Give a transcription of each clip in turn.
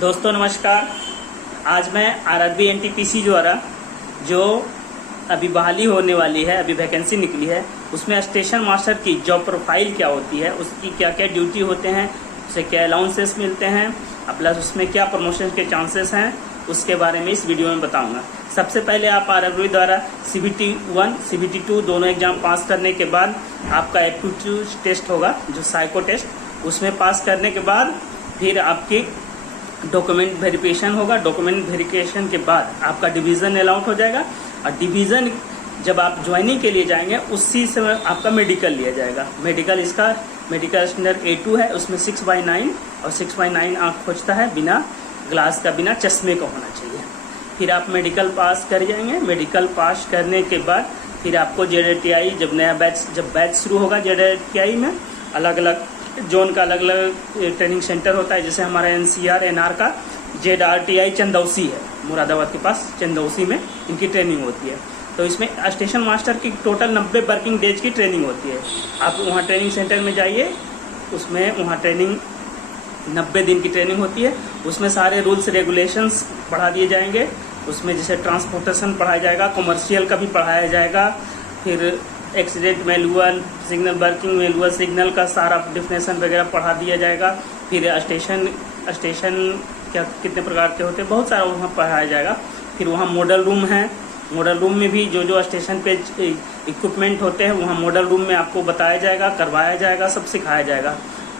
दोस्तों नमस्कार। आज मैं आरआरबी एनटीपीसी द्वारा जो अभी बहाली होने वाली है, अभी वैकेंसी निकली है, उसमें स्टेशन मास्टर की जॉब प्रोफाइल क्या होती है, उसकी क्या क्या ड्यूटी होते हैं, उसे क्या अलाउंसेस मिलते हैं, प्लस उसमें क्या प्रमोशन के चांसेस हैं, उसके बारे में इस वीडियो में बताऊंगा। सबसे पहले आप आरआरबी द्वारा CBT 1 CBT 2 दोनों एग्जाम पास करने के बाद आपका एप्टीट्यूड टेस्ट होगा, जो साइको टेस्ट, उसमें पास करने के बाद फिर आपकी डॉक्यूमेंट वेरिफिकेशन होगा। डॉक्यूमेंट वेरिफिकेशन के बाद आपका डिवीज़न अलॉट हो जाएगा और डिवीज़न जब आप ज्वाइनिंग के लिए जाएंगे उसी समय आपका मेडिकल लिया जाएगा। इसका मेडिकल स्टैंडर्ड A2 है, उसमें 6/9 और 6/9 आँख खोजता है, बिना ग्लास का, बिना चश्मे का होना चाहिए। फिर आप मेडिकल पास कर जाएंगे। मेडिकल पास करने के बाद फिर आपको ZRTI जब बैच शुरू होगा ZRTI में अलग अलग जोन का अलग अलग ट्रेनिंग सेंटर होता है। जैसे हमारा NCR NR का ZRTI चंदौसी है, मुरादाबाद के पास चंदौसी में इनकी ट्रेनिंग होती है। तो इसमें स्टेशन मास्टर की टोटल 90 वर्किंग डेज की ट्रेनिंग होती है। आप वहाँ ट्रेनिंग सेंटर में जाइए, उसमें वहाँ ट्रेनिंग 90 दिन की ट्रेनिंग होती है। उसमें सारे रूल्स रेगुलेशंस पढ़ा दिए जाएंगे। उसमें जैसे ट्रांसपोर्टेशन पढ़ाया जाएगा, कमर्शियल का भी पढ़ाया जाएगा, फिर accident manual, signal working manual, signal का सारा डिफिनेशन वगैरह पढ़ा दिया जाएगा। फिर स्टेशन क्या कितने प्रकार के होते हैं, बहुत सारा वहाँ पढ़ाया जाएगा। फिर वहाँ मॉडल रूम है, मॉडल रूम में भी जो स्टेशन पे इक्विपमेंट होते हैं वहाँ मॉडल रूम में आपको बताया जाएगा, करवाया जाएगा, सब सिखाया जाएगा।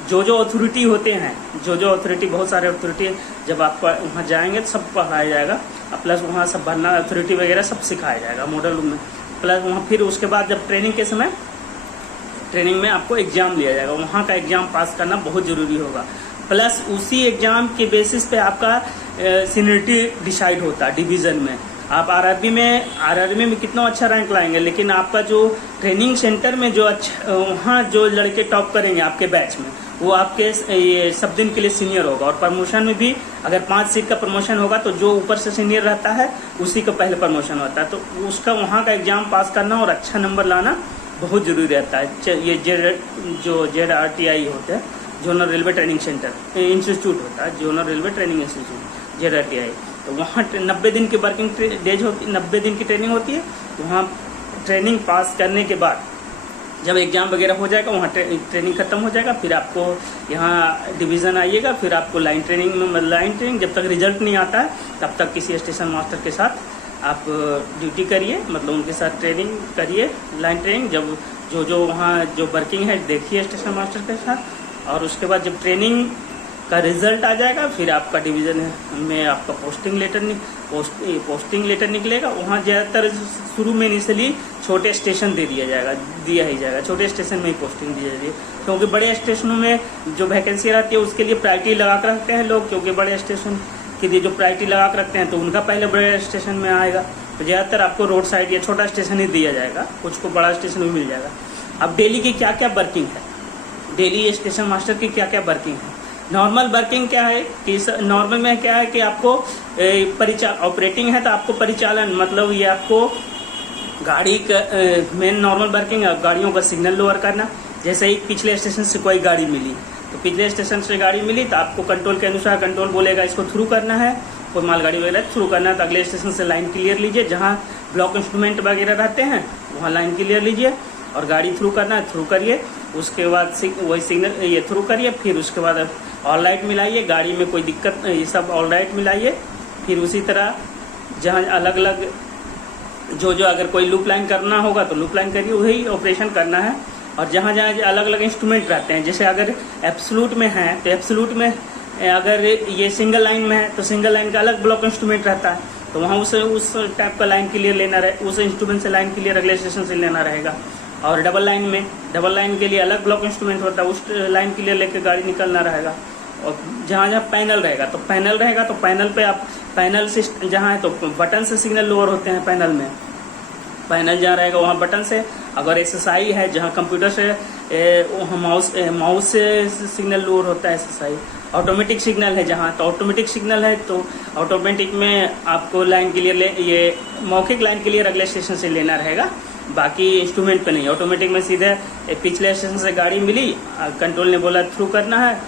जो अथॉरिटी होते हैं, जो अथॉरिटी, बहुत सारे अथॉरिटी, जब आप वहाँ जाएंगे तो सब पढ़ाया जाएगा। प्लस वहाँ सब भरना अथॉरिटी वगैरह सब सिखाया जाएगा मॉडल रूम में। प्लस वहाँ फिर उसके बाद जब ट्रेनिंग के समय ट्रेनिंग में आपको एग्ज़ाम लिया जाएगा, वहाँ का एग्ज़ाम पास करना बहुत ज़रूरी होगा। प्लस उसी एग्ज़ाम के बेसिस पे आपका सीनियरिटी डिसाइड होता है डिवीज़न में। आप आरआरबी में कितना अच्छा रैंक लाएंगे, लेकिन आपका जो ट्रेनिंग सेंटर में जो अच्छा वहाँ जो लड़के टॉप करेंगे आपके बैच में, वो आपके ये सब दिन के लिए सीनियर होगा। और प्रमोशन में भी अगर 5 सीट का प्रमोशन होगा तो जो ऊपर से सीनियर रहता है उसी का पहले प्रमोशन होता है। तो उसका वहाँ का एग्ज़ाम पास करना और अच्छा नंबर लाना बहुत ज़रूरी रहता है। ये जो ZRTI होता है, zonal railway training centre institute होता है, zonal railway training institute ZRTI। तो वहाँ 90 दिन की वर्किंग डेज होती, 90 दिन की ट्रेनिंग होती है। वहाँ ट्रेनिंग पास करने के बाद जब एग्ज़ाम वगैरह हो जाएगा, वहाँ ट्रेनिंग खत्म हो जाएगा, फिर आपको यहाँ डिवीज़न आइएगा, फिर आपको लाइन ट्रेनिंग जब तक रिजल्ट नहीं आता है तब तक किसी स्टेशन मास्टर के साथ आप ड्यूटी करिए, मतलब उनके साथ ट्रेनिंग करिए, लाइन ट्रेनिंग। जब जो वहाँ जो वर्किंग है देखिए स्टेशन मास्टर के साथ, और उसके बाद जब ट्रेनिंग का रिजल्ट आ जाएगा फिर आपका डिवीज़न में आपका पोस्टिंग लेटर निकलेगा। वहाँ ज़्यादातर शुरू में इनिशियली छोटे स्टेशन दिया ही जाएगा, छोटे स्टेशन में ही पोस्टिंग दी जाएगी, क्योंकि बड़े स्टेशनों में जो वैकेंसी रहती है उसके लिए प्रायोरिटी लगा कर रखते हैं लोग, क्योंकि बड़े स्टेशन के लिए जो प्रायोरिटी लगा कर रखते हैं तो उनका पहले बड़े स्टेशन में आएगा। तो ज़्यादातर आपको रोड साइड या छोटा स्टेशन ही दिया जाएगा, कुछ को बड़ा स्टेशन भी मिल जाएगा। अब डेली की क्या क्या वर्किंग है, डेली स्टेशन मास्टर की क्या क्या वर्किंग है। नॉर्मल वर्किंग क्या है कि नॉर्मल में क्या है कि आपको ऑपरेटिंग है तो आपको परिचालन, मतलब ये आपको गाड़ी का मेन नॉर्मल वर्किंग है, गाड़ियों का सिग्नल लोअर करना। जैसे ही पिछले स्टेशन से कोई गाड़ी मिली तो पिछले स्टेशन से गाड़ी मिली तो आपको कंट्रोल के अनुसार कंट्रोल बोलेगा इसको थ्रू करना है, कोई मालगाड़ी वगैरह थ्रू करना है तो अगले स्टेशन से लाइन क्लियर लीजिए, जहाँ ब्लॉक इंस्ट्रूमेंट वगैरह रहते हैं वहाँ लाइन क्लियर लीजिए और गाड़ी थ्रू करना है थ्रू करिए। उसके बाद वही सिग्नल ये थ्रू करिए, फिर उसके बाद ऑल राइट मिलाइए, गाड़ी में कोई दिक्कत ये सब ऑल राइट मिलाइए। फिर उसी तरह जहाँ अलग अलग जो अगर कोई लूप लाइन करना होगा तो लूप लाइन करिए, वही ऑपरेशन करना है। और जहाँ अलग अलग इंस्ट्रूमेंट रहते हैं, जैसे अगर एब्सोल्यूट में है तो एब्सोल्यूट में, अगर ये सिंगल लाइन में है तो सिंगल लाइन का अलग ब्लॉक इंस्ट्रूमेंट रहता है, तो वहाँ उस टाइप का लाइन क्लियर लेना रहे, उस इंस्ट्रूमेंट से लाइन क्लियर अगले स्टेशन से लेना रहेगा। और डबल लाइन के लिए अलग ब्लॉक इंस्ट्रूमेंट होता है, उस लाइन के लिए लेकर गाड़ी निकलना रहेगा। और जहाँ पैनल रहेगा तो पैनल पे आप पैनल से जहाँ है तो बटन से सिग्नल लोअर होते हैं पैनल में, पैनल जहाँ रहेगा वहाँ बटन से। अगर SSI है जहाँ कंप्यूटर से माउस से सिग्नल लोअर होता है SSI। ऑटोमेटिक सिग्नल है जहाँ, तो ऑटोमेटिक सिग्नल है तो ऑटोमेटिक में आपको लाइन क्लियर ये मौखिक लाइन क्लियर अगले स्टेशन से लेना रहेगा, बाकी इंस्ट्रूमेंट पे नहीं। ऑटोमेटिक में सीधे पिछले स्टेशन से गाड़ी मिली, कंट्रोल ने बोला थ्रू करना है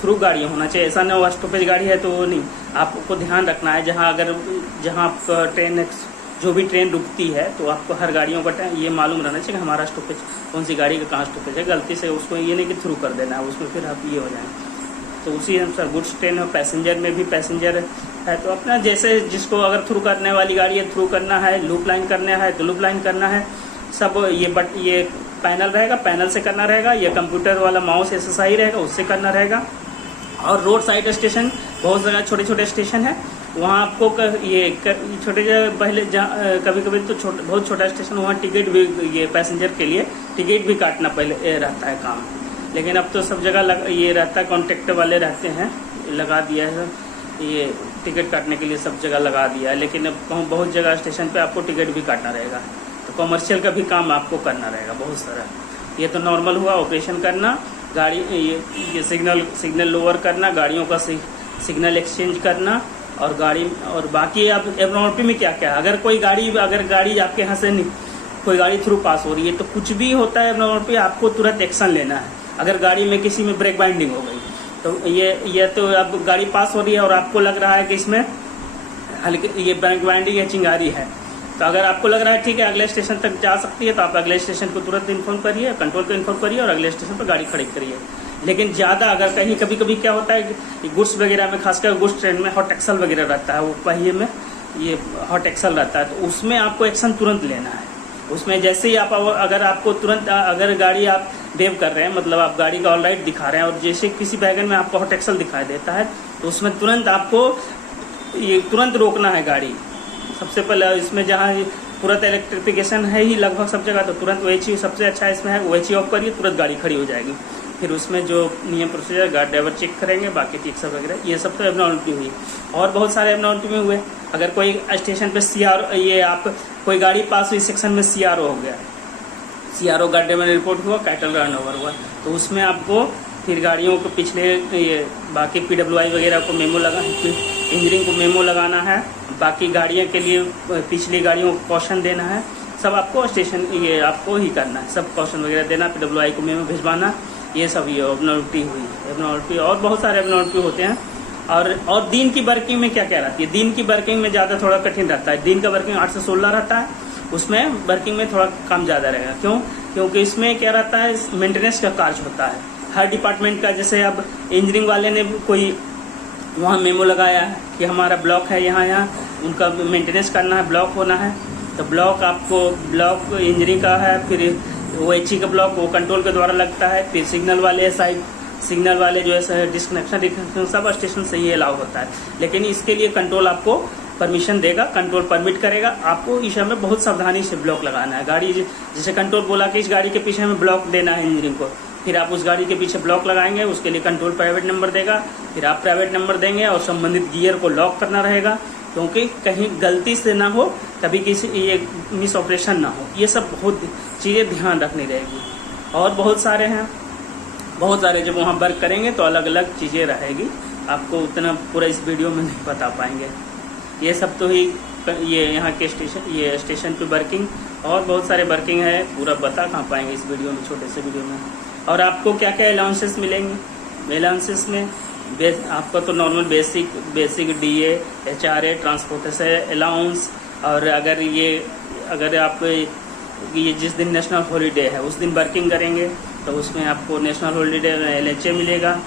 थ्रू गाड़ी होना चाहिए। ऐसा ना हो स्टॉपेज गाड़ी है तो वो नहीं, आपको ध्यान रखना है जहाँ आप ट्रेन जो भी ट्रेन रुकती है तो आपको हर गाड़ियों का ये मालूम रहना चाहिए कि हमारा स्टॉपेज कौन सी गाड़ी का कहाँ स्टॉपेज है। गलती से उसको ये नहीं कि थ्रू कर देना है, उसमें फिर आप ये हो जाएंगे। तो उसी अनुसार गुड्स ट्रेन में पैसेंजर में भी पैसेंजर है तो अपना जैसे जिसको अगर थ्रू करने वाली गाड़ी है थ्रू करना है, लूप लाइन करना है तो लूप लाइन करना है। सब ये पैनल रहेगा, पैनल से करना रहेगा, ये कंप्यूटर वाला माउस SSI रहेगा उससे करना रहेगा। और रोड साइड स्टेशन बहुत जगह छोटे छोटे स्टेशन है, वहाँ आपको छोटे जगह पहले कभी कभी तो बहुत छोटा स्टेशन, वहाँ टिकट भी ये पैसेंजर के लिए टिकट भी काटना पहले रहता है काम। लेकिन अब तो सब जगह ये रहता है, कॉन्ट्रैक्टर वाले रहते हैं, लगा दिया है ये टिकट काटने के लिए, सब जगह लगा दिया है। लेकिन अब बहुत जगह स्टेशन पे आपको टिकट भी काटना रहेगा, तो कमर्शियल का भी काम आपको करना रहेगा बहुत सारा। ये तो नॉर्मल हुआ ऑपरेशन करना, गाड़ी ये सिग्नल लोअर करना, गाड़ियों का सिग्नल एक्सचेंज करना, और गाड़ी और बाकी अब एबनॉर्मलिटी में क्या क्या, अगर गाड़ी आपके यहाँ से नहीं कोई गाड़ी थ्रू पास हो रही है तो कुछ भी होता है एबनॉर्मलिटी, आपको तुरंत एक्शन लेना है। अगर गाड़ी में किसी में ब्रेक बाइंडिंग हो गई तो ये तो अब गाड़ी पास हो रही है और आपको लग रहा है कि इसमें हल्की ये ब्रेक बाइंडिंग या चिंगारी है, तो अगर आपको लग रहा है ठीक है अगले स्टेशन तक जा सकती है तो आप अगले स्टेशन को तुरंत इन्फॉर्म करिए, कंट्रोल को इन्फॉर्म करिए और अगले स्टेशन पर गाड़ी खड़ी करिए। लेकिन ज़्यादा अगर कहीं कभी क्या होता है कि गुड्स वगैरह में, खासकर गुड्स ट्रेन में हॉट एक्सल वगैरह रहता है, वो पहिए में ये हॉट एक्सल रहता है, तो उसमें आपको एक्शन तुरंत लेना है। उसमें जैसे ही अगर आपको तुरंत अगर गाड़ी आप वेव कर रहे हैं, मतलब आप गाड़ी का ऑल राइट दिखा रहे हैं और जैसे किसी वैगन में आपको हॉट एक्सल दिखाई देता है तो उसमें तुरंत आपको ये तुरंत रोकना है गाड़ी। सबसे पहले इसमें जहाँ तुरंत इलेक्ट्रिफिकेशन है ही लगभग सब जगह, तो तुरंत OHE सबसे अच्छा इसमें है, OHE ऑफ करिए, तुरंत गाड़ी खड़ी हो जाएगी। फिर उसमें जो नियम प्रोसीजर गार्ड ड्राइवर चेक करेंगे, बाकी टिक्स वगैरह ये सब तो एबनॉर्मलिटी हुई। और बहुत सारे एबनॉर्मलिटी में हुए, अगर कोई स्टेशन पे कोई गाड़ी पास हुई सेक्शन में CRO हो गया, CRO गार्ड ड्राइवर रिपोर्ट हुआ, कैटल रन ओवर हुआ, तो उसमें आपको फिर गाड़ियों को पिछले ये बाकी PWI वगैरह को मेमो इंजीनियरिंग को मेमो लगाना है, बाकी गाड़ियों के लिए पिछली गाड़ियों को कॉशन देना है, सब आपको स्टेशन ये आपको ही करना है, सब कॉशन वगैरह देना, PWI को मेमो भिजवाना, ये सब ये एबनॉर्मलिटी हुई। एबनॉर्मलिटी और बहुत सारे एबनॉर्मलिटी होते हैं। और दिन की वर्किंग में क्या क्या रहती है, दिन की वर्किंग में ज़्यादा थोड़ा कठिन रहता है। दिन का वर्किंग 8 से 16 रहता है, उसमें वर्किंग में थोड़ा काम ज़्यादा रहेगा। क्योंकि इसमें क्या रहता है, मेंटेनेंस का कार्य होता है हर डिपार्टमेंट का। जैसे अब इंजीनियरिंग वाले ने कोई वहाँ मेमो लगाया है कि हमारा ब्लॉक है यहाँ उनका मेंटेनेंस करना है, ब्लॉक होना है, तो ब्लॉक इंजीनियरिंग का है, फिर OHE का ब्लॉक वो कंट्रोल के द्वारा लगता है, फिर सिग्नल वाले जो है डिस्कनेक्शन सब स्टेशन से ही अलाउ होता है। लेकिन इसके लिए कंट्रोल आपको परमिशन देगा, कंट्रोल परमिट करेगा, आपको इस में बहुत सावधानी से ब्लॉक लगाना है। गाड़ी जैसे कंट्रोल बोला कि इस गाड़ी के पीछे हमें ब्लॉक देना है इंजीनियरिंग को, फिर आप उस गाड़ी के पीछे ब्लॉक लगाएंगे, उसके लिए कंट्रोल प्राइवेट नंबर देगा, फिर आप प्राइवेट नंबर देंगे और संबंधित गियर को लॉक करना रहेगा, क्योंकि कहीं गलती से ना हो, कभी किसी ये मिस ऑपरेशन ना हो। ये सब बहुत चीज़ें ध्यान रखनी रहेगी। और बहुत सारे जब वहाँ वर्क करेंगे तो अलग अलग चीज़ें रहेगी, आपको उतना पूरा इस वीडियो में नहीं बता पाएंगे। ये सब तो ही ये यहाँ के स्टेशन पे वर्किंग और बहुत सारे वर्किंग है, पूरा बता कहाँ पाएंगे इस वीडियो में, छोटे से वीडियो में। और आपको क्या क्या अलाउंसेस मिलेंगे, अलाउंसेस में आपका तो normal basic DA HRA transportation allowance, और अगर आप ये जिस दिन नेशनल हॉलीडे है उस दिन वर्किंग करेंगे तो उसमें आपको नेशनल हॉलीडे LHA मिलेगा।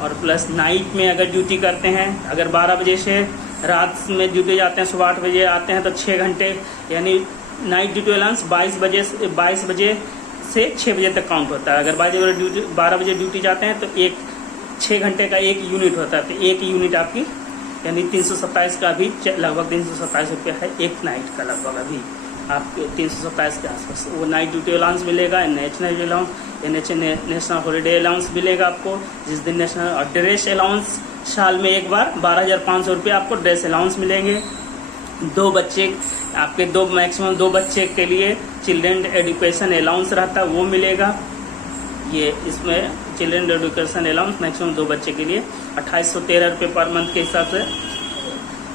और प्लस नाइट में अगर ड्यूटी करते हैं, अगर 12 बजे से रात में ड्यूटी जाते हैं, सुबह 8 बजे आते हैं, तो 6 घंटे यानी नाइट ड्यूटी अलाउंस 22 बजे से 6 बजे तक काउंट होता है। अगर 12 बजे ड्यूटी जाते हैं तो 6 घंटे का 1 यूनिट होता है, तो 1 यूनिट आपकी यानी 327 का अभी लगभग 327 रुपये है एक नाइट का, लगभग अभी आपके 327 के आसपास वो नाइट ड्यूटी अलाउंस मिलेगा। नेशनल हॉलीडे अलाउंस मिलेगा आपको जिस दिन नेशनल, और ड्रेस अलाउंस साल में एक बार 12,500 रुपये आपको ड्रेस अलाउंस मिलेंगे। मैक्सिमम 2 बच्चे के लिए चिल्ड्रन एजुकेशन अलाउंस रहता है, वो मिलेगा। ये इसमें चिल्ड्रन एजुकेशन अलाउंस मैक्सिमम 2 बच्चे के लिए 2813 रुपये पर मंथ के हिसाब से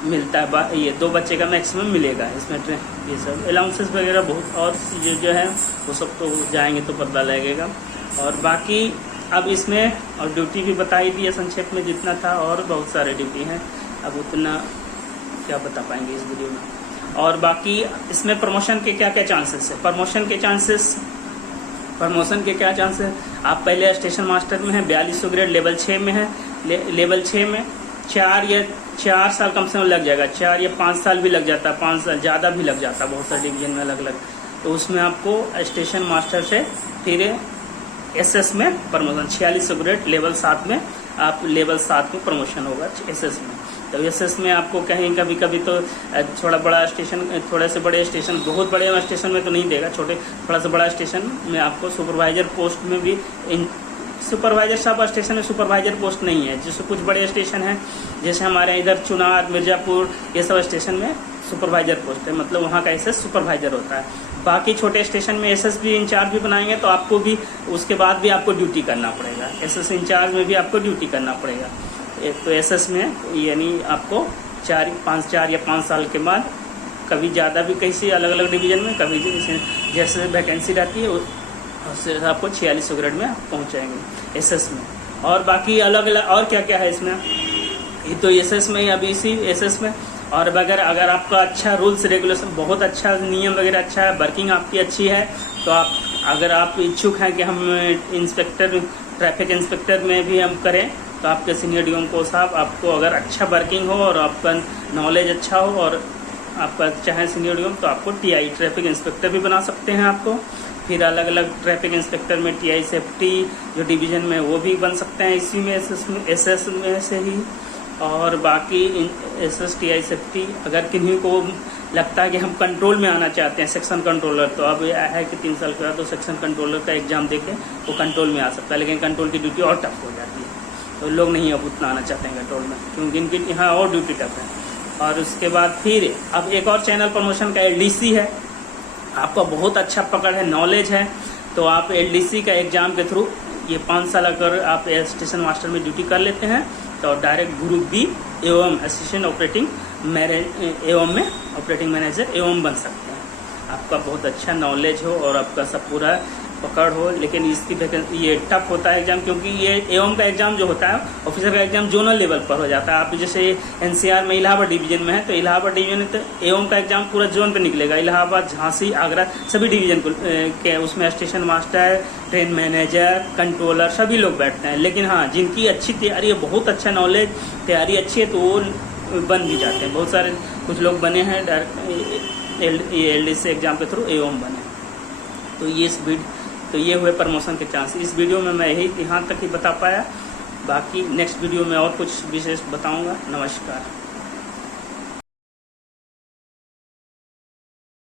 मिलता है। ये 2 बच्चे का मैक्सिमम मिलेगा इसमें। ये सब अलाउंसेस वगैरह बहुत और चीज़ें जो है वो सब तो जाएंगे तो पता लगेगा। और बाकी अब इसमें और ड्यूटी भी बता ही दिया संक्षेप में जितना था, और बहुत सारे ड्यूटी हैं, अब उतना क्या बता पाएंगे इस वीडियो में। और बाकी इसमें प्रमोशन के क्या क्या चांसेस है, प्रमोशन के क्या चांसेस, आप पहले स्टेशन मास्टर में हैं, 4200 ग्रेड लेवल 6 में है, लेवल 6 में 4 साल कम से कम लग जाएगा, 4 या 5 साल भी लग जाता है, 5 साल ज़्यादा भी लग जाता है बहुत सारे डिवीजन में अलग अलग। तो उसमें आपको स्टेशन मास्टर से फिर एसएस में प्रमोशन, 4600 ग्रेड लेवल 7 में आप लेवल 7 में प्रमोशन होगा एसएस में। तो एसएस में आपको कहीं कभी कभी तो थोड़ा बड़ा स्टेशन, थोड़े से बड़े स्टेशन, बहुत बड़े स्टेशन में तो नहीं देगा, थोड़ा सा बड़ा स्टेशन में आपको सुपरवाइजर पोस्ट में भी, सुपरवाइजर सब स्टेशन में सुपरवाइजर पोस्ट नहीं है, जैसे कुछ बड़े स्टेशन हैं जैसे हमारे इधर चुनार, मिर्जापुर, ये सब स्टेशन में सुपरवाइजर पोस्ट है, मतलब वहाँ का एसएस सुपरवाइजर होता है। बाकी छोटे स्टेशन में एसएस भी इंचार्ज भी बनाएंगे तो आपको भी उसके बाद भी आपको ड्यूटी करना पड़ेगा, एसएस इंचार्ज में भी आपको ड्यूटी करना पड़ेगा। तो एसएस में यानी आपको 4 या 5 साल के बाद, कभी ज़्यादा भी कैसे अलग अलग डिवीज़न में, कभी जैसे वैकेंसी रहती है उससे आपको 4600 ग्रेड में पहुँच जाएंगे एसएस में। और बाकी अलग अलग और क्या क्या है इसमें, ये तो एसएस में ही, अभी इसी एसएस में। और अगर आपका अच्छा रूल्स रेगुलेशन, बहुत अच्छा नियम वगैरह अच्छा है, वर्किंग आपकी अच्छी है, तो अगर आप इच्छुक हैं कि हम इंस्पेक्टर, ट्रैफिक इंस्पेक्टर में भी हम करें, तो आपके सीनियर डीएम को साहब, आपको अगर अच्छा वर्किंग हो और आपका नॉलेज अच्छा हो और आपका चाहे सीनियर डीएम, तो आपको टीआई ट्रैफिक इंस्पेक्टर भी बना सकते हैं आपको। फिर अलग अलग ट्रैफिक इंस्पेक्टर में टीआई सेफ्टी जो डिवीज़न में, वो भी बन सकते हैं इसी में, एसएस में से ही। और बाकी एसएस टीआई सेफ्टी, अगर किन्हीं को लगता है कि हम कंट्रोल में आना चाहते हैं, सेक्शन कंट्रोलर, तो अब यह है कि 3 साल के बाद तो सेक्शन कंट्रोलर का एग्जाम देके वो कंट्रोल में आ सकता है, लेकिन कंट्रोल की ड्यूटी और टफ हो जाती है, तो लोग नहीं अब उतना आना चाहते हैं कंट्रोल में, क्योंकि इनकी यहाँ और ड्यूटी टफ है। और उसके बाद फिर अब एक और चैनल प्रमोशन का एलडीसी है, आपका बहुत अच्छा पकड़ है, नॉलेज है, तो आप एलडीसी का एग्ज़ाम के थ्रू ये 5 साल अगर आप स्टेशन मास्टर में ड्यूटी कर लेते हैं तो डायरेक्ट ग्रुप बी एवं असिस्टेंट ऑपरेटिंग एवं में ऑपरेटिंग मैनेजर एवं बन सकते हैं। आपका बहुत अच्छा नॉलेज हो और आपका सब पूरा पकड़ हो, लेकिन इसकी ये टफ होता है एग्जाम, क्योंकि ये एवं का एग्जाम जो होता है ऑफिसर का एग्जाम जोनल लेवल पर हो जाता है। आप जैसे एनसीआर में इलाहाबाद डिवीजन में है, तो इलाहाबाद डिवीजन में तो एवं का एग्जाम पूरा जोन पे निकलेगा, इलाहाबाद, झांसी, आगरा सभी डिवीजन के उसमें station master, train manager, controller सभी लोग बैठते हैं। लेकिन हाँ, जिनकी अच्छी तैयारी है, बहुत अच्छा नॉलेज, तैयारी अच्छी है, तो वो बन भी जाते हैं। बहुत सारे कुछ लोग बने हैं डायरेक्ट एलडीसी एग्जाम के थ्रू एवं बने। तो ये हुए प्रमोशन के चांस। इस वीडियो में मैं यही यहाँ तक ही बता पाया, बाकी नेक्स्ट वीडियो में और कुछ विशेष बताऊंगा। नमस्कार।